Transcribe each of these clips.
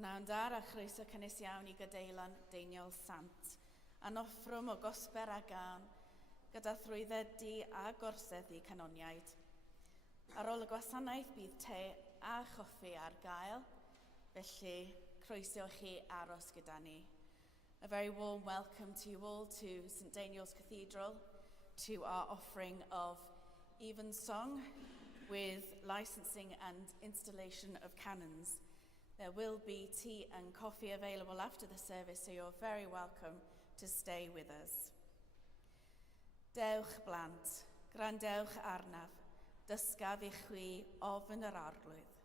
Cynawn a chroeso cynnes iawn I gadeilan deiniol sant, a noffrwm o Gosber a gan, gyda Thrwyddedu a Gorseddu Canoniaid. Ar ôl y gwasanaeth bydd te a choffi ar gael, felly croeso chi aros gyda ni. A very warm welcome to you all to St Daniel's Cathedral, to our offering of Evensong with licensing and installation of Canons. There will be tea and coffee available after the service, so you're very welcome to stay with us. Dewch blant, grandewch arnaf, dysgaf I chwi ofn yr arglwydd.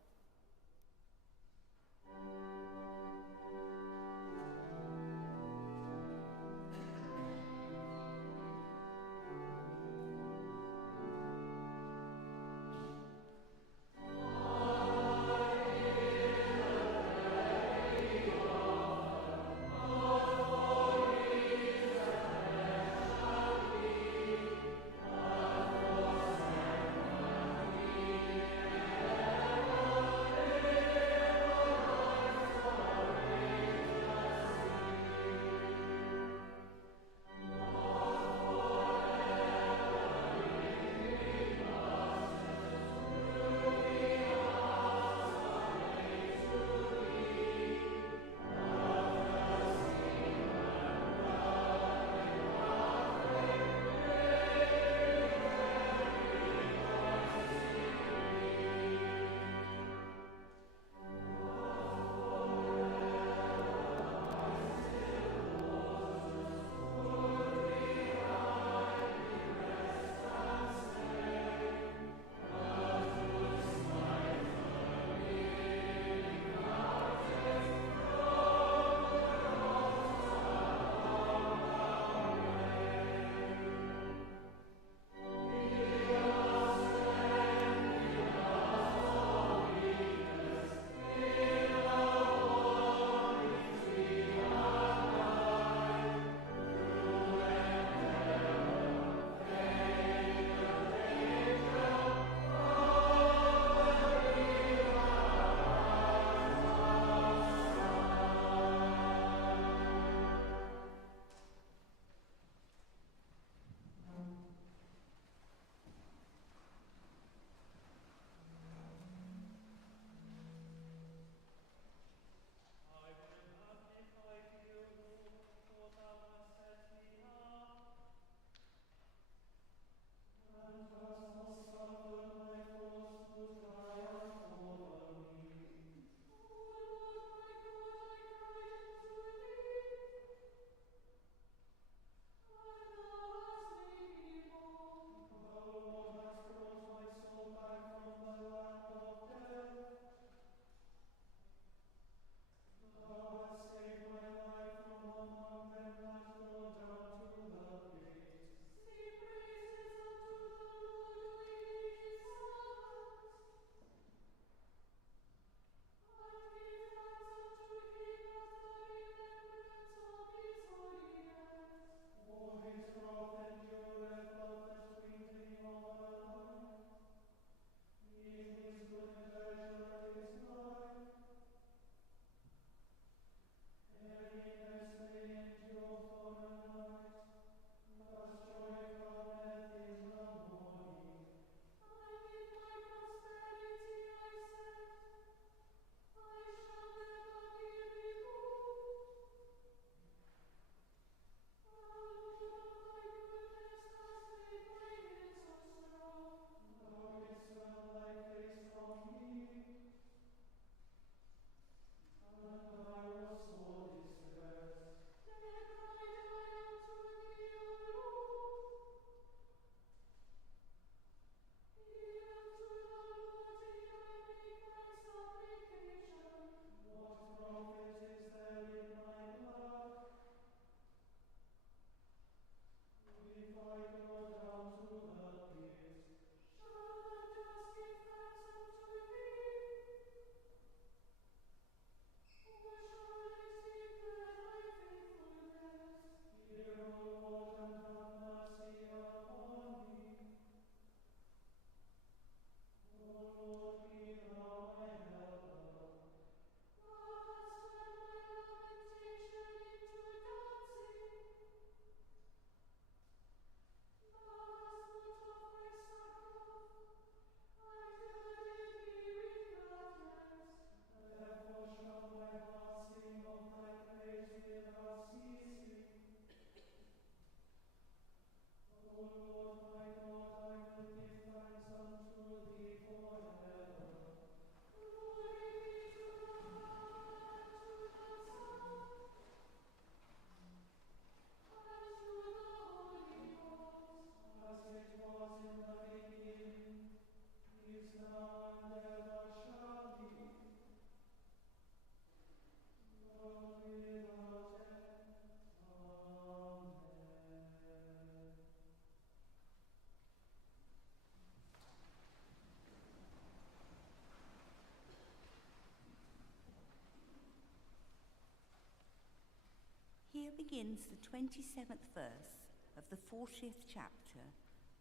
begins the 27th verse of the 40th chapter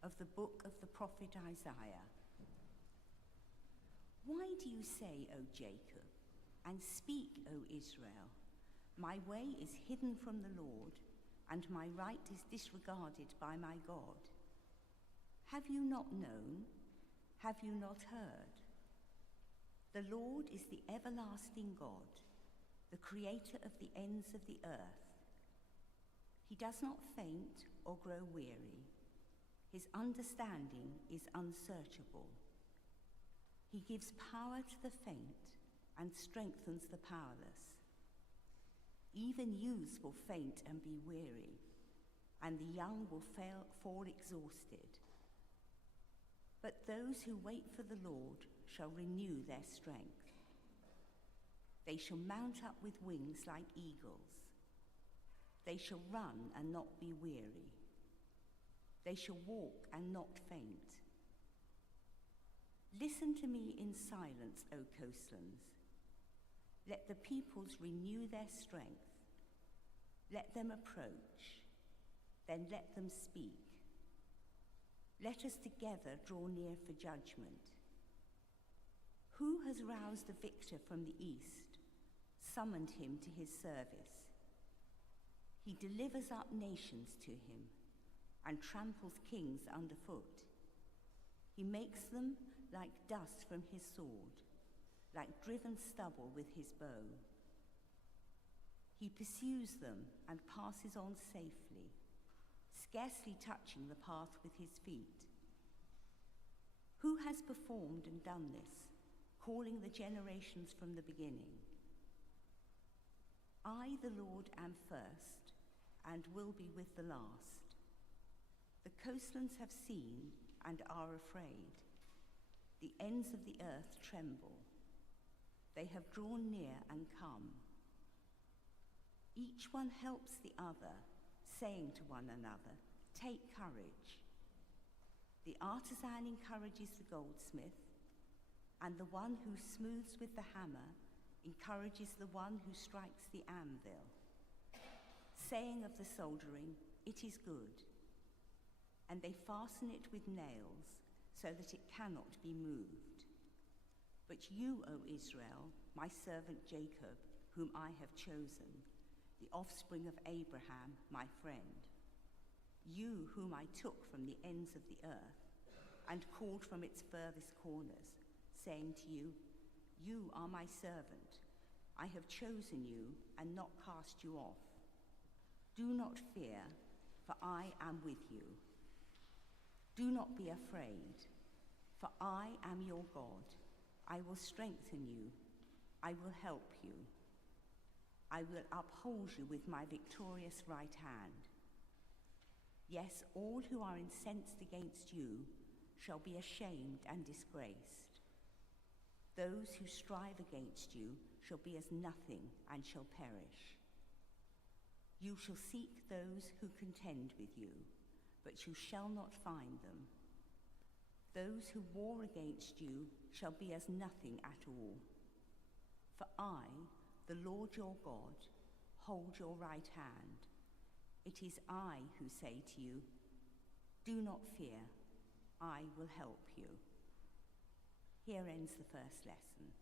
of the book of the prophet Isaiah. Why do you say, O Jacob, and speak, O Israel, my way is hidden from the Lord, and my right is disregarded by my God? Have you not known? Have you not heard? The Lord is the everlasting God, the creator of the ends of the earth. He does not faint or grow weary. His understanding is unsearchable. He gives power to the faint and strengthens the powerless. Even youths will faint and be weary, and the young will fall exhausted. But those who wait for the Lord shall renew their strength. They shall mount up with wings like eagles. They shall run and not be weary. They shall walk and not faint. Listen to me in silence, O coastlands. Let the peoples renew their strength. Let them approach, then let them speak. Let us together draw near for judgment. Who has roused the victor from the east, summoned him to his service? He delivers up nations to him and tramples kings underfoot. He makes them like dust from his sword, like driven stubble with his bow. He pursues them and passes on safely, scarcely touching the path with his feet. Who has performed and done this, calling the generations from the beginning? I, the Lord, am first, and will be with the last. The coastlands have seen and are afraid. The ends of the earth tremble. They have drawn near and come. Each one helps the other, saying to one another, "Take courage." The artisan encourages the goldsmith, and the one who smooths with the hammer encourages the one who strikes the anvil, saying of the soldering, "It is good." And they fasten it with nails, so that it cannot be moved. But you, O Israel, my servant Jacob, whom I have chosen, the offspring of Abraham, my friend, you whom I took from the ends of the earth and called from its furthest corners, saying to you, "You are my servant. I have chosen you and not cast you off. Do not fear, for I am with you. Do not be afraid, for I am your God. I will strengthen you. I will help you. I will uphold you with my victorious right hand. Yes, all who are incensed against you shall be ashamed and disgraced. Those who strive against you shall be as nothing and shall perish. You shall seek those who contend with you, but you shall not find them. Those who war against you shall be as nothing at all. For I, the Lord your God, hold your right hand. It is I who say to you, "Do not fear, I will help you." Here ends the first lesson.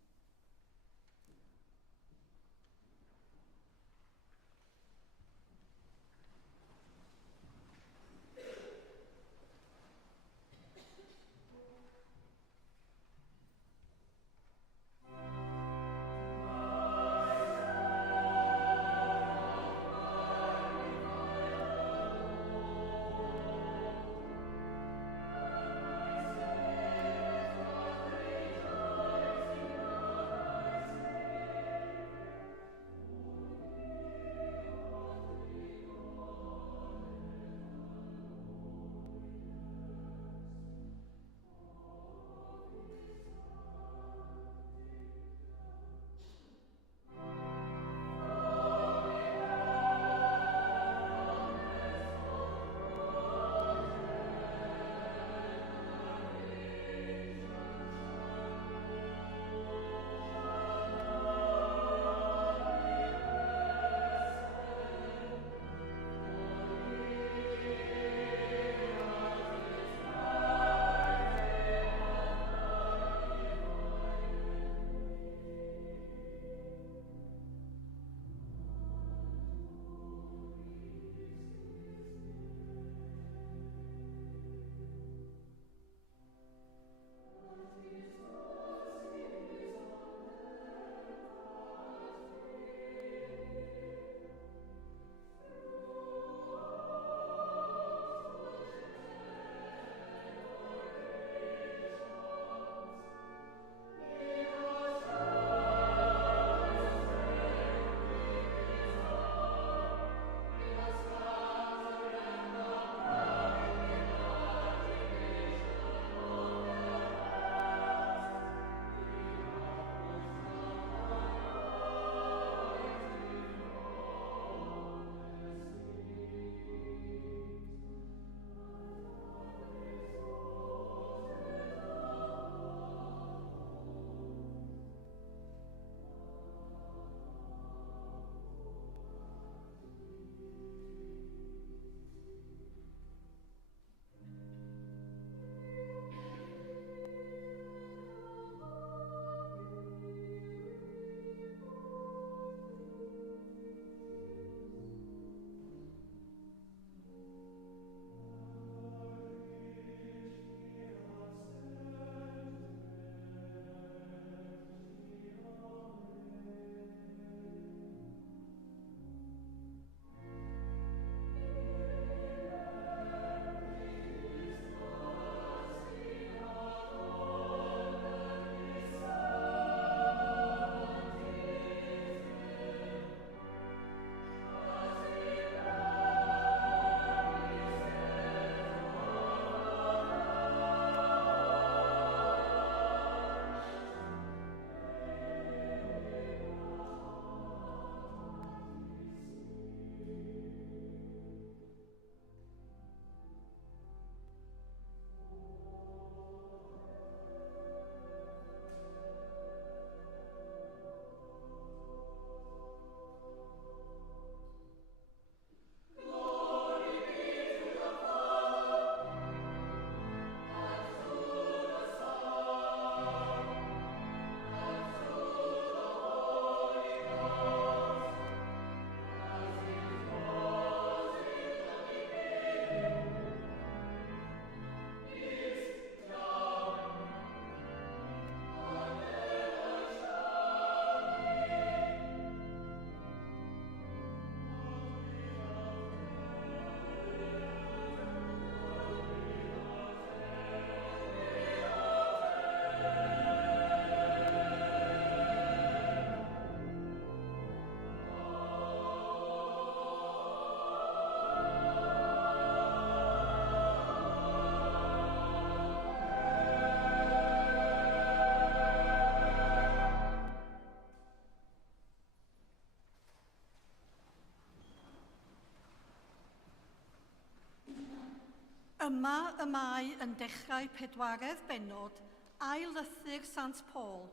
Yma y mae yn dechrau pedwaredd bennod ail lythyr Sant Paul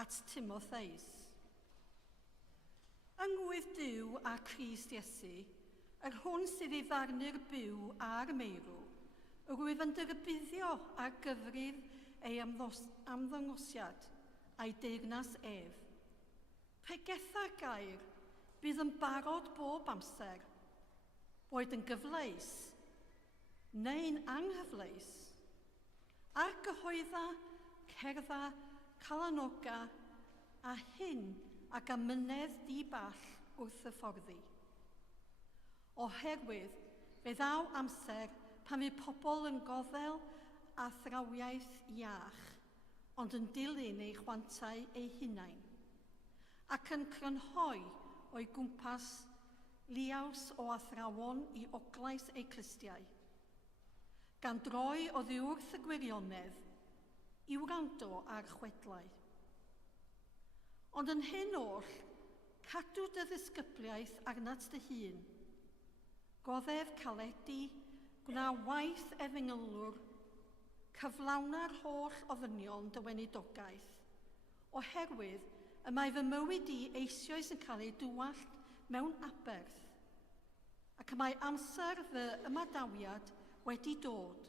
at Timotheus. Yng Ngwyddu a Crist Iesu, yr hwn sydd ei farnu'r byw a'r meirw, rwyf yn dyrybuddio ar gyfrif ei amddangosiad a'i deyrnas ef. Pregetha'r gair bydd yn barod bob amser, boed yn gyfleus neu'n anghyfleus, ar gyhoedda, cerdda, calanoga a hyn ac amynedd diball wrth y fforddi. Oherwydd fe ddaw amser pan fydd pobl yn goddel a thrawiaeth iach, ond yn dilyn ei chwantau ei hunain, ac yn crynhoi o'i gwmpas liaws o athrawon i oglais eu clistiau, gan droi oddi wrth y gwirionedd i wrando ar chwedlau. Ond yn hyn oll, cadw dy ddisgybliaeth arnat dy hun, goddef caledi, gwna waith efengylwr, cyflawna'r holl ofynion dy weinidogaeth, oherwydd y mae fy mywyd i eisoes yn cael ei dywallt mewn aberth, ac y mae amser fy ymadawiad wedi dod.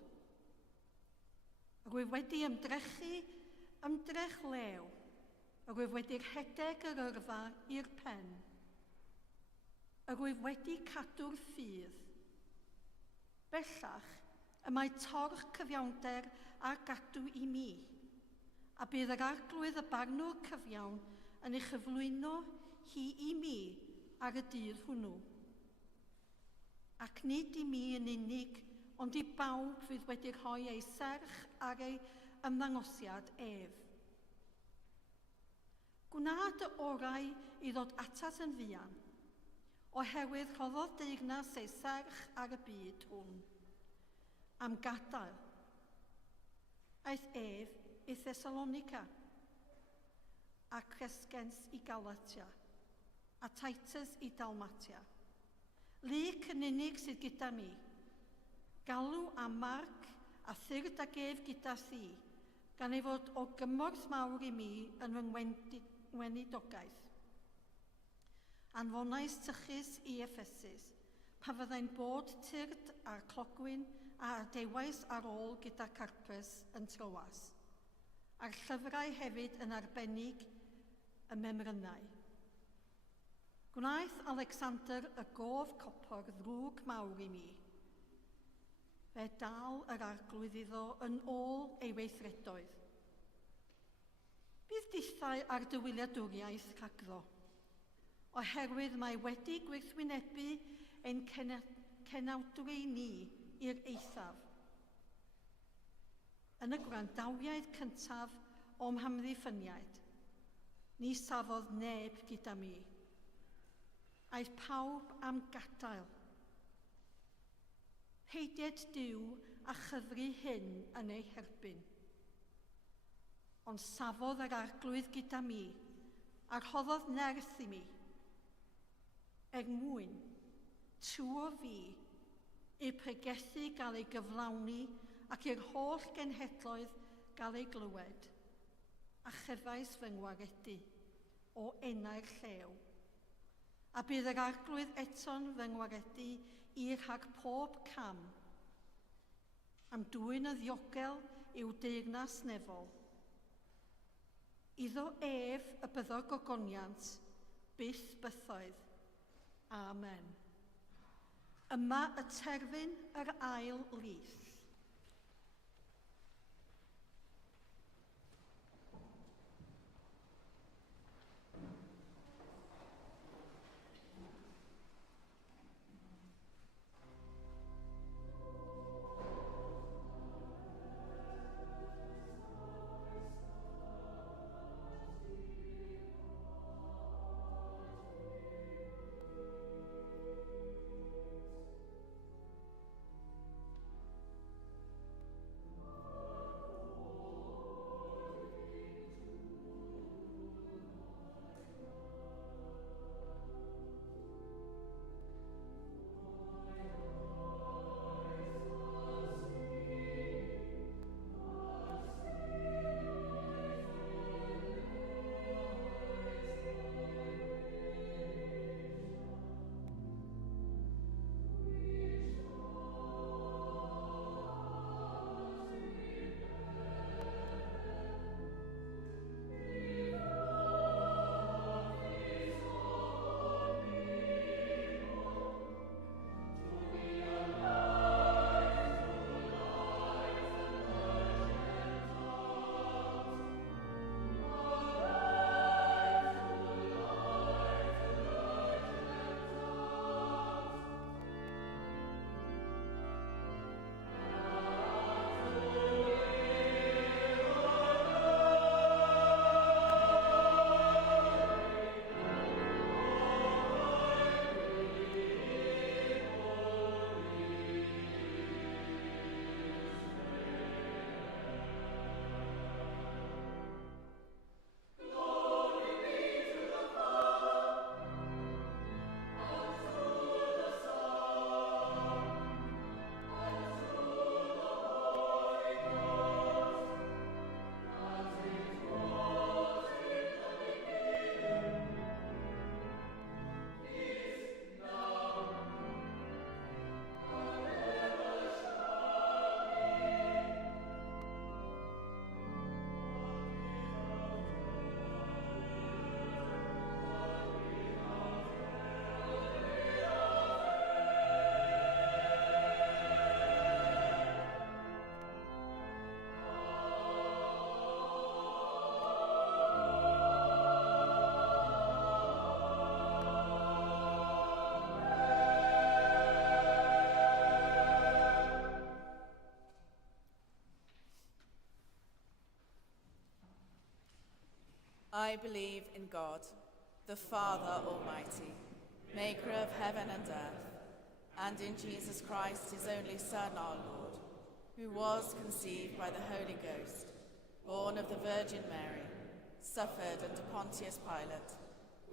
Rwyf wedi ymdrech lew, rwyf wedi'r rhedeg yr yrfa i'r pen, rwyf wedi cadw'r ffydd. Bellach, y mae torch cyfiawnder a gadw i mi, a bydd yr arglwydd y barnwr cyfiawn yn ei chyflwyno hi i mi ar y dydd hwnnw. Ac nid i mi yn unig, ond i bawb fydd wedi rhoi ei serch ar ei ymddangosiad ef. Gwnaed y orau i ddod atat yn fuan, oherwydd rhoddodd deyrnas ei serch ar y byd hwn. Am gadael, aeth ef i Thessalonica, a Cresgens i Galatia, a Titus i Dalmatia. Lyc yn unig sydd gyda mi, galw a Marc a thyrd ag ef gyda thi, gan ei fod o gymorth mawr i mi yn fy weinidogaeth. Anfonais tychus i Ephesus, pa fyddai'n bod tyrd a'r clogwyn a adewais ar ôl gyda Carpus yn Troas, a'r llyfrau hefyd yn arbennig y memrynnau. Gwnaeth Alexander y gof copor ddrwg mawr i mi. Fe dal yr arglwydd iddo yn ôl ei weithredoedd. Bydd dithau ar dy wyliadwriaeth rhagddo, oherwydd mae wedi gweithwynebu ein cenawdwy ni i'r eithaf. Yn y gwrandawiaid cyntaf o'm hamddiffyniad, ni safodd neb gyda mi. Aeth pawb am gadael. Peidied diw a chyfri hyn yn ei herbyn. Ond safodd yr arglwydd gyda mi, a rhoddodd nerth i mi, mwyn, trwy fi, eu pregethu gael ei gyflawni ac i'r holl genhedloedd gael ei glywed, a chefais fy ngwaredu o enau'r llew. A bydd yr arglwydd eto'n fy ngwaredu i rhag pob cam. Am dwyn y ddiogel i'w deyrnas nefol. Iddo ef y byddor gogoniant, byth bythoedd. Amen. Yma y terfyn yr ail lyth. I believe in God, the Father Almighty, maker of heaven and earth, and in Jesus Christ, his only Son, our Lord, who was conceived by the Holy Ghost, born of the Virgin Mary, suffered under Pontius Pilate,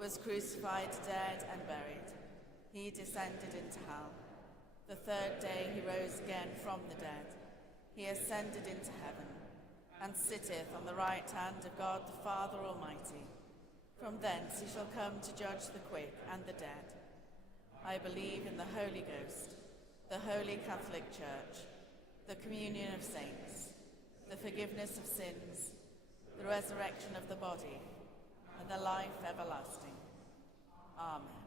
was crucified, dead, and buried. He descended into hell. The third day he rose again from the dead. He ascended into heaven, and sitteth on the right hand of God the Father Almighty. From thence he shall come to judge the quick and the dead. I believe in the Holy Ghost, the Holy Catholic Church, the communion of saints, the forgiveness of sins, the resurrection of the body, and the life everlasting. Amen.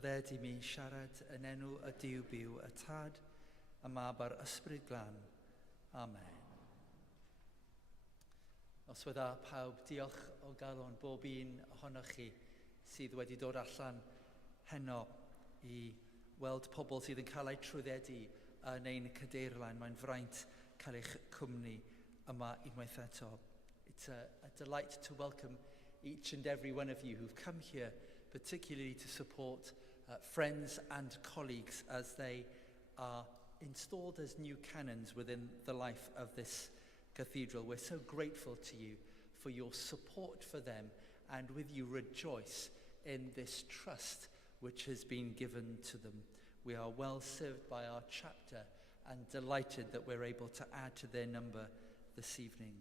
bydded i mi siarad yn enw y Duw byw, y Tad, y Mab a'r Ysbryd Glân. Amen. Os fydda pawb, diolch o galon bob un ohonoch chi sydd wedi dod allan heno i weld pobl sydd yn cael eu trwyddedu yn ein cadeirlan. Mae'n fraint cael eich cwmni yma unwaith eto. It's a delight to welcome each and every one of you who've come here, particularly to support friends and colleagues as they are installed as new canons within the life of this cathedral. We're so grateful to you for your support for them, and with you rejoice in this trust which has been given to them. We are well served by our chapter and delighted that we're able to add to their number this evening.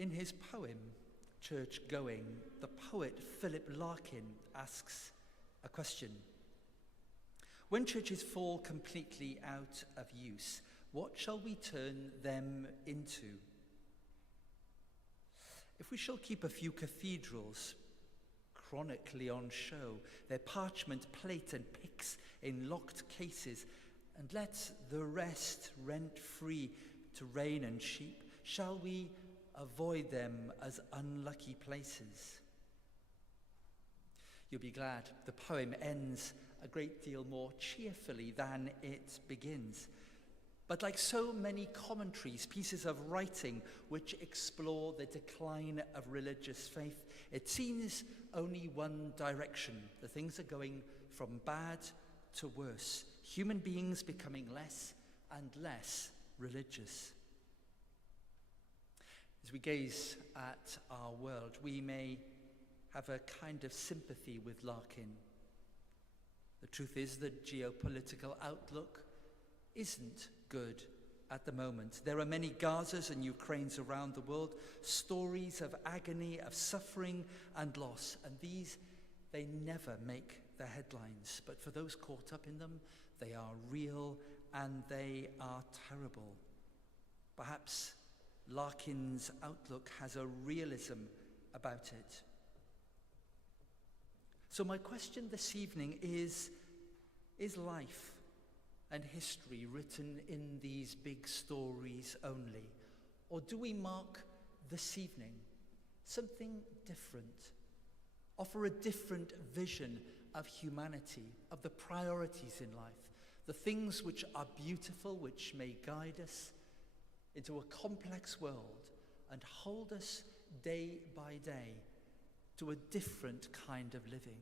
In his poem, Church Going, the poet Philip Larkin asks a question. When churches fall completely out of use, what shall we turn them into? If we shall keep a few cathedrals chronically on show, their parchment plate and pyx in locked cases, and let the rest rent-free to rain and sheep, shall we avoid them as unlucky places? You'll be glad the poem ends a great deal more cheerfully than it begins. But like so many commentaries, pieces of writing which explore the decline of religious faith, it seems only one direction. The things are going from bad to worse. Human beings becoming less and less religious. As we gaze at our world, we may have a kind of sympathy with Larkin. The truth is that geopolitical outlook isn't good at the moment. There are many Gazas and Ukraines around the world, stories of agony, of suffering and loss, and these, they never make the headlines. But for those caught up in them, they are real and they are terrible. Perhaps Larkin's outlook has a realism about it. So my question this evening is life and history written in these big stories only? Or do we mark this evening something different? Offer a different vision of humanity, of the priorities in life, the things which are beautiful, which may guide us into a complex world and hold us day by day to a different kind of living.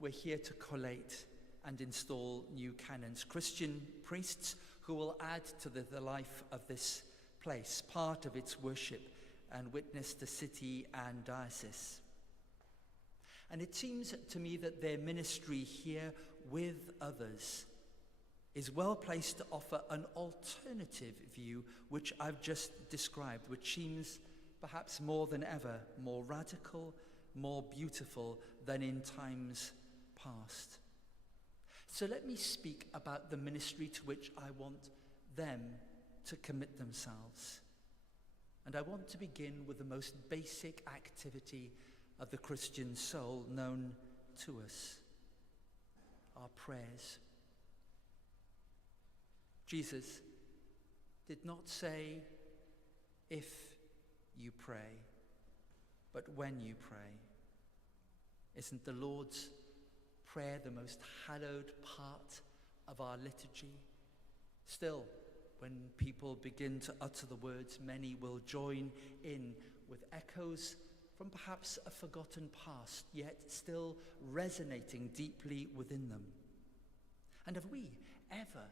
We're here to collate and install new canons, Christian priests who will add to the life of this place, part of its worship, and witness the city and diocese. And it seems to me that their ministry here with others is well placed to offer an alternative view, which I've just described, which seems perhaps more than ever more radical, more beautiful than in times past. So let me speak about the ministry to which I want them to commit themselves. And I want to begin with the most basic activity of the Christian soul known to us, our prayers. Jesus did not say, if you pray, but when you pray. Isn't the Lord's Prayer the most hallowed part of our liturgy? Still, when people begin to utter the words, many will join in with echoes from perhaps a forgotten past, yet still resonating deeply within them. And have we ever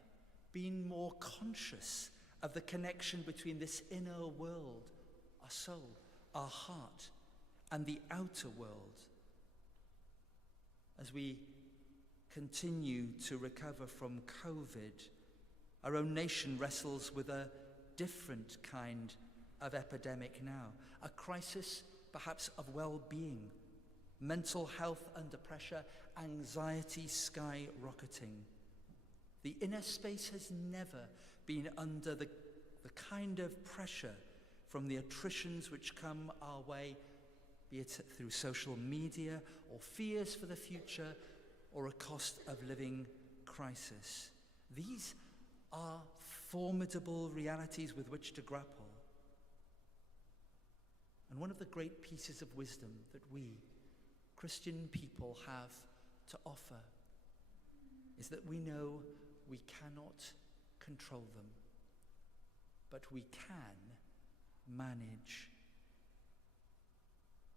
been more conscious of the connection between this inner world, our soul, our heart, and the outer world? As we continue to recover from COVID, our own nation wrestles with a different kind of epidemic now, a crisis perhaps of well-being, mental health under pressure, anxiety skyrocketing. The inner space has never been under the kind of pressure from the attritions which come our way, be it through social media or fears for the future or a cost of living crisis. These are formidable realities with which to grapple. And one of the great pieces of wisdom that we, Christian people, have to offer is that we know we cannot control them, but we can manage.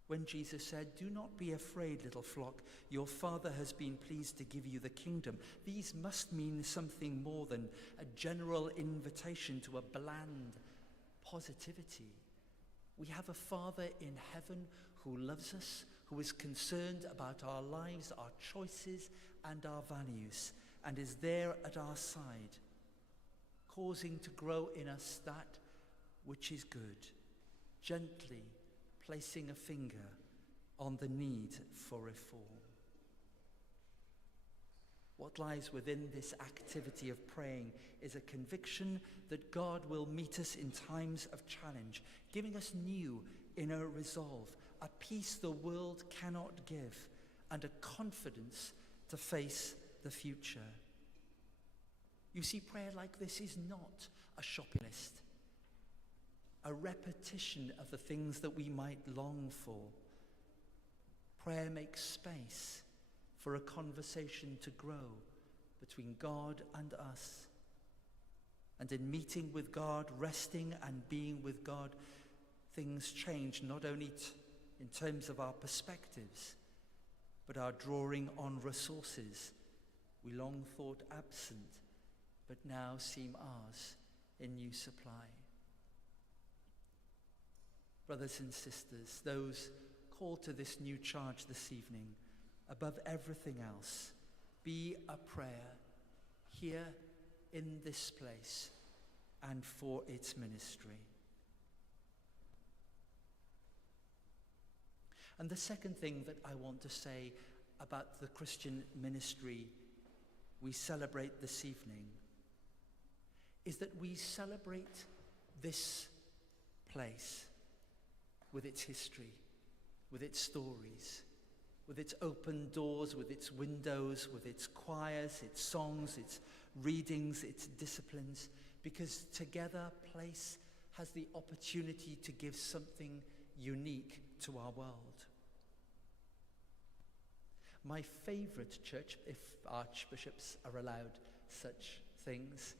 When Jesus said, "Do not be afraid, little flock, your Father has been pleased to give you the kingdom," these must mean something more than a general invitation to a bland positivity. We have a Father in heaven who loves us, who is concerned about our lives, our choices, and our values, and is there at our side, causing to grow in us that which is good, gently placing a finger on the need for reform. What lies within this activity of praying is a conviction that God will meet us in times of challenge, giving us new inner resolve, a peace the world cannot give, and a confidence to face the future. You see, prayer like this is not a shopping list, a repetition of the things that we might long for. Prayer makes space for a conversation to grow between God and us. And in meeting with God, resting and being with God, things change, not only in terms of our perspectives, but our drawing on resources we long thought absent, but now seem ours in new supply. Brothers and sisters, those called to this new charge this evening, above everything else, be a prayer here in this place and for its ministry. And the second thing that I want to say about the Christian ministry we celebrate this evening is that we celebrate this place with its history, with its stories, with its open doors, with its windows, with its choirs, its songs, its readings, its disciplines, because together place has the opportunity to give something unique to our world. My favourite church, if archbishops are allowed such things,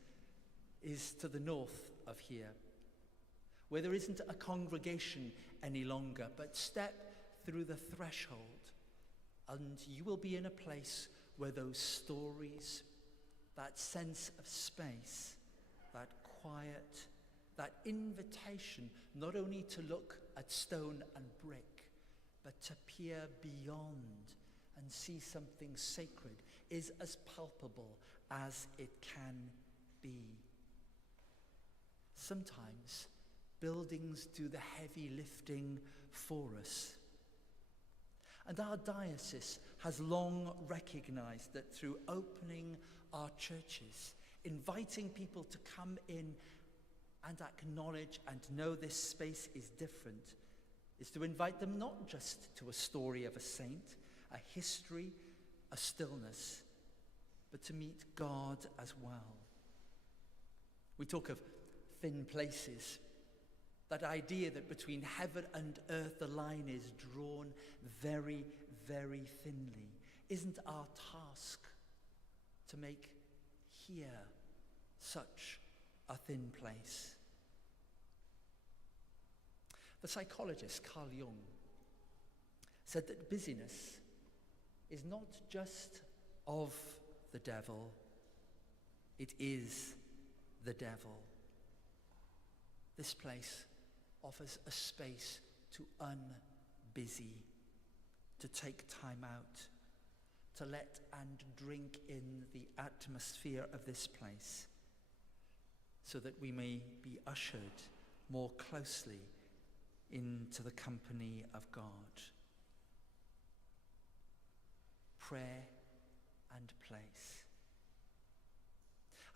is to the north of here, where there isn't a congregation any longer, but step through the threshold and you will be in a place where those stories, that sense of space, that quiet, that invitation not only to look at stone and brick, but to peer beyond and see something sacred, is as palpable as it can be. Sometimes buildings do the heavy lifting for us. And our diocese has long recognized that through opening our churches, inviting people to come in and acknowledge and know this space is different, is to invite them not just to a story of a saint, a history, a stillness, but to meet God as well. We talk of thin places, that idea that between heaven and earth the line is drawn very, very thinly. Isn't our task to make here such a thin place? The psychologist Carl Jung said that busyness is not just of the devil, it is the devil. This place offers a space to unbusy, to take time out, to let and drink in the atmosphere of this place, so that we may be ushered more closely into the company of God. Prayer and place.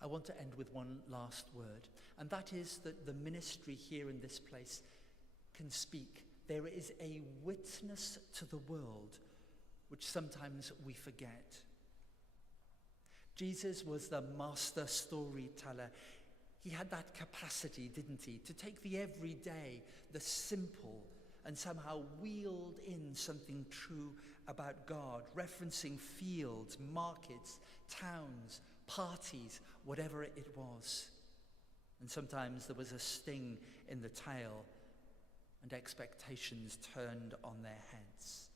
I want to end with one last word, and that is that the ministry here in this place can speak. There is a witness to the world which sometimes we forget. Jesus was the master storyteller. He had that capacity, didn't he, to take the everyday, the simple, and somehow wield in something true about God, referencing fields, markets, towns, parties, whatever it was. And sometimes there was a sting in the tail, and expectations turned on their heads.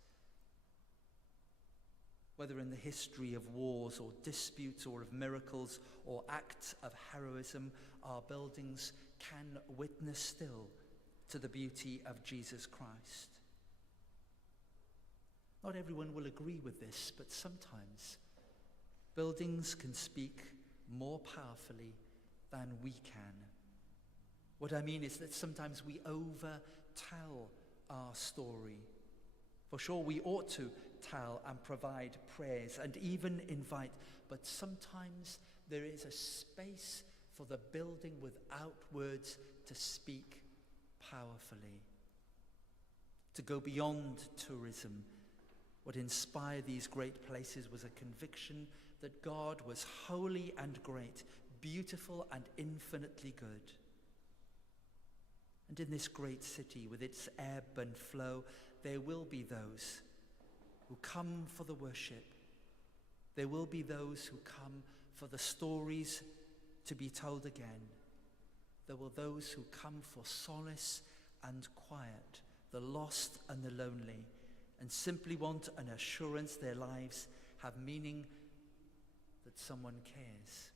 Whether in the history of wars or disputes or of miracles or acts of heroism, our buildings can witness still to the beauty of Jesus Christ. Not everyone will agree with this, but sometimes buildings can speak more powerfully than we can. What I mean is that sometimes we over-tell our story. For sure, we ought to tell and provide prayers and even invite, but sometimes there is a space for the building without words to speak powerfully. To go beyond tourism, what inspired these great places was a conviction that God was holy and great, beautiful and infinitely good. And in this great city, with its ebb and flow, there will be those who come for the worship. There will be those who come for the stories to be told again. There will those who come for solace and quiet, the lost and the lonely, and simply want an assurance their lives have meaning, that someone cares.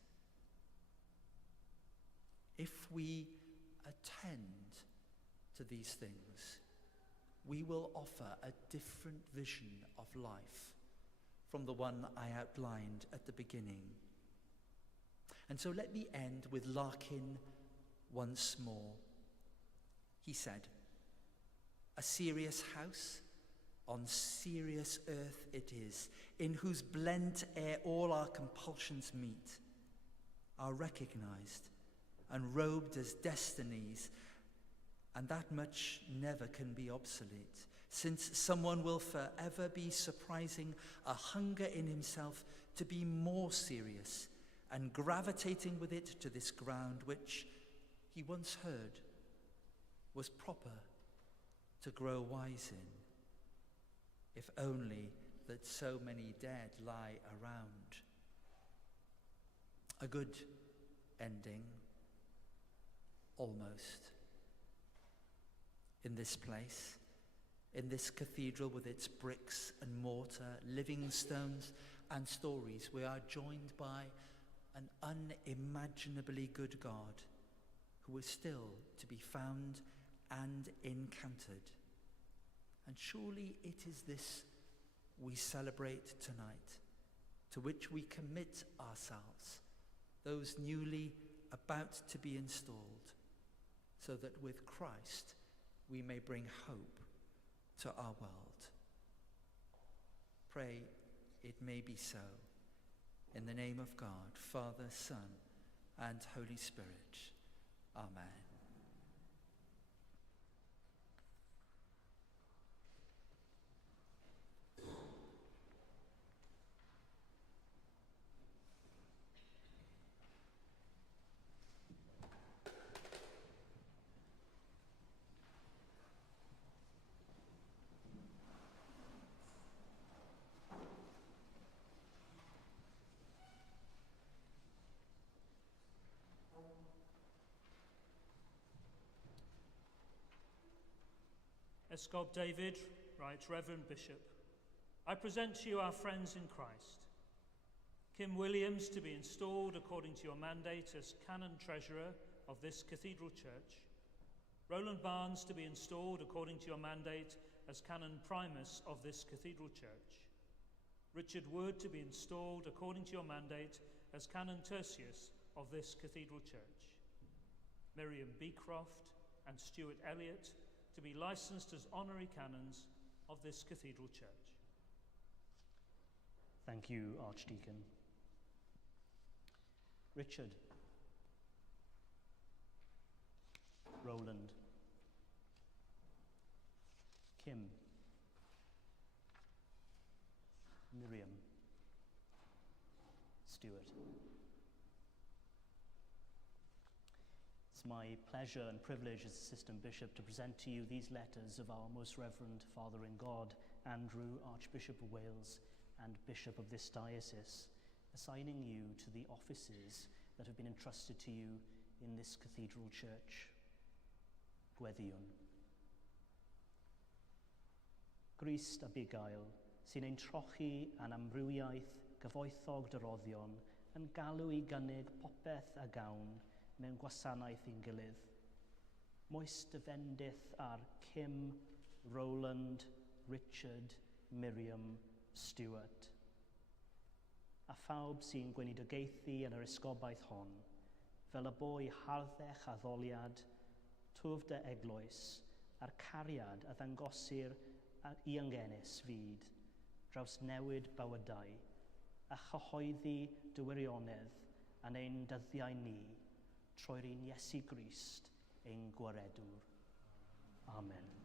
If we attend to these things, we will offer a different vision of life from the one I outlined at the beginning. And so let me end with Larkin once more. He said, "A serious house on serious earth it is, in whose blent air all our compulsions meet, are recognized and robed as destinies, and that much never can be obsolete, since someone will forever be surprising a hunger in himself to be more serious and gravitating with it to this ground which he once heard was proper to grow wise in, if only that so many dead lie around." A good ending, almost. In this place, in this cathedral with its bricks and mortar, living stones and stories, we are joined by an unimaginably good God who is still to be found and encountered. And surely it is this we celebrate tonight, to which we commit ourselves, those newly about to be installed, so that with Christ we may bring hope to our world. Pray it may be so. In the name of God, Father, Son, and Holy Spirit. Amen. Esgob David, Right Reverend Bishop, I present to you our friends in Christ. Kim Williams to be installed according to your mandate as Canon Treasurer of this Cathedral Church. Roland Barnes to be installed according to your mandate as Canon Primus of this Cathedral Church. Richard Wood to be installed according to your mandate as Canon Tertius of this Cathedral Church. Miriam Beecroft and Stuart Elliott to be licensed as honorary canons of this Cathedral Church. Thank you, Archdeacon. Richard, Roland, Kim, Miriam, Stuart. It's my pleasure and privilege as Assistant Bishop to present to you these letters of our Most Reverend Father in God, Andrew, Archbishop of Wales and Bishop of this diocese, assigning you to the offices that have been entrusted to you in this cathedral church. Gweddiwn. Grist a bugail, sy'n ein trochi a'n amrywiaeth gyfoethog dyroddion yn galw i gynnig popeth a gawn mewn gwasanaeth i'n gilydd. Moes dyfendith ar Kim, Roland, Richard, Miriam, Stuart. A phawb sy'n gweinidogaethu yn yr esgobaeth hon, fel y boi harddech a ddoliad, twf dy eglwys, a'r cariad a ddangosir i yngenus fyd, draws newid bywydau, a chyhoeddi dywirionedd yn ein dyddiau ni, trwy'r un Iesu Grist, ein gwaredwr. Amen.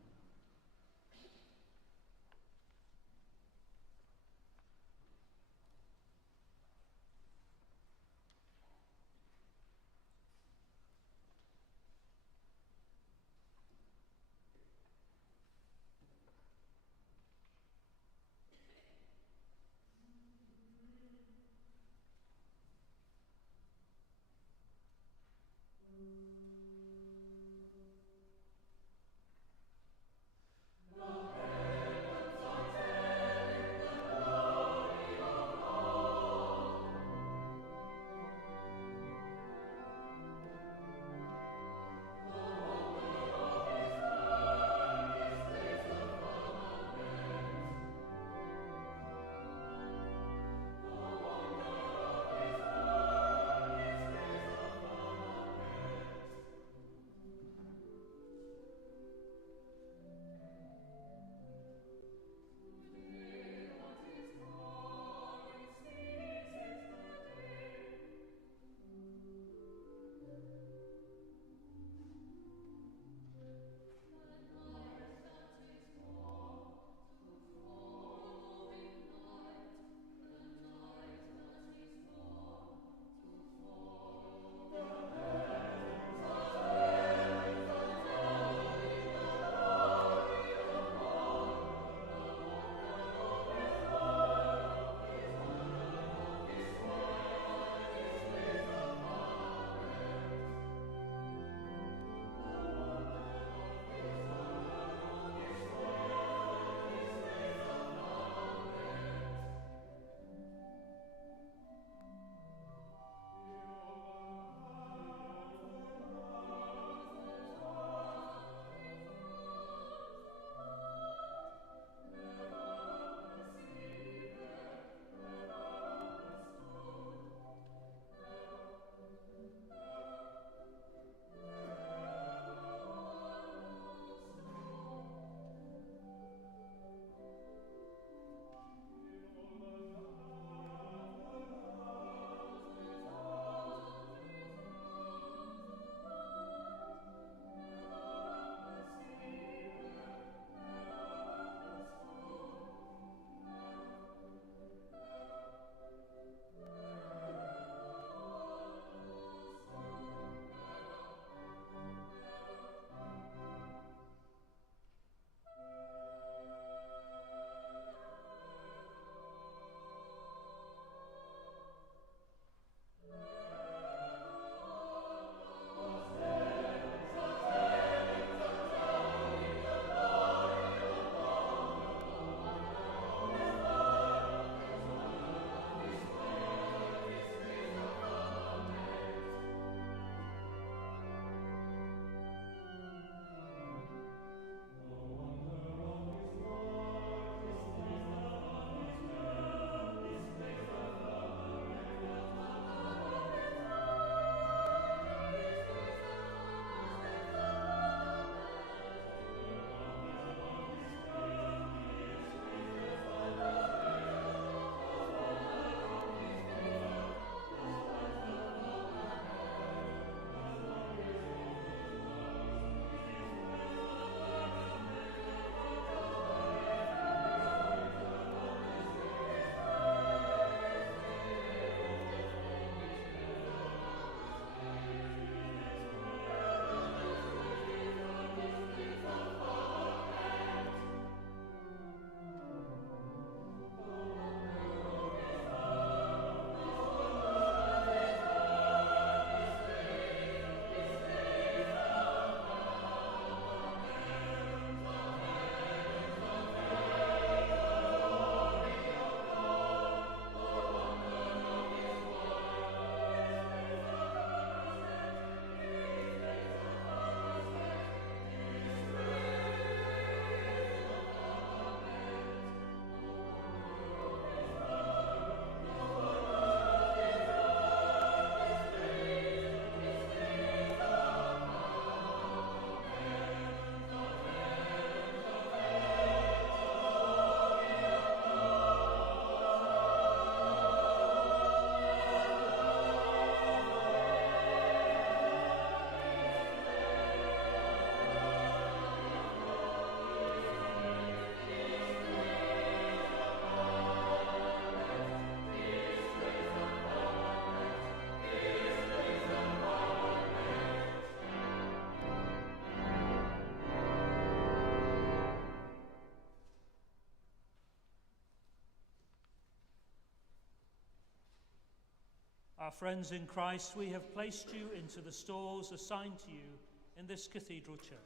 Our friends in Christ, we have placed you into the stalls assigned to you in this cathedral church.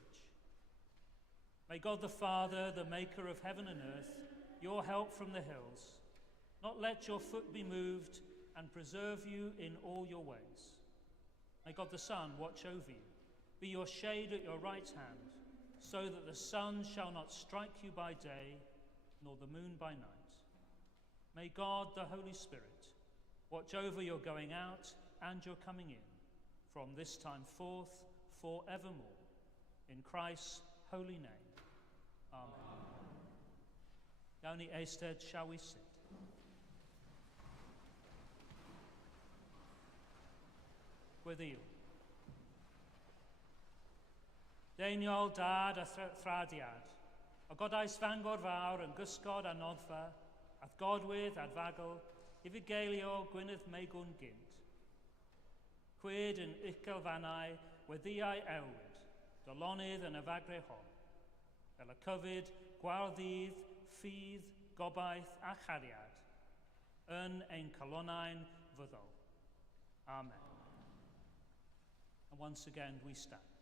May God the Father, the maker of heaven and earth, your help from the hills, not let your foot be moved and preserve you in all your ways. May God the Son watch over you, be your shade at your right hand, so that the sun shall not strike you by day, nor the moon by night. May God, the Holy Spirit, watch over your going out and your coming in, from this time forth, forevermore. In Christ's holy name. Amen. Gawn ni eistedd, shall we sit? Gweddill. Deiniol dad a thradiad, a godais fangor fawr yn gysgod a noddfa, ath godwydd a'r fagl, I fugeilio gwynydd meigwn gynt. Cwyd yn uchel fannau, weddiau ewyd, dolonydd yn y fagre hon, fel y cyfyd, gwarddydd, ffydd, gobaith a chariad, yn ein colonnau'n fyddol. Amen. And once again we stand.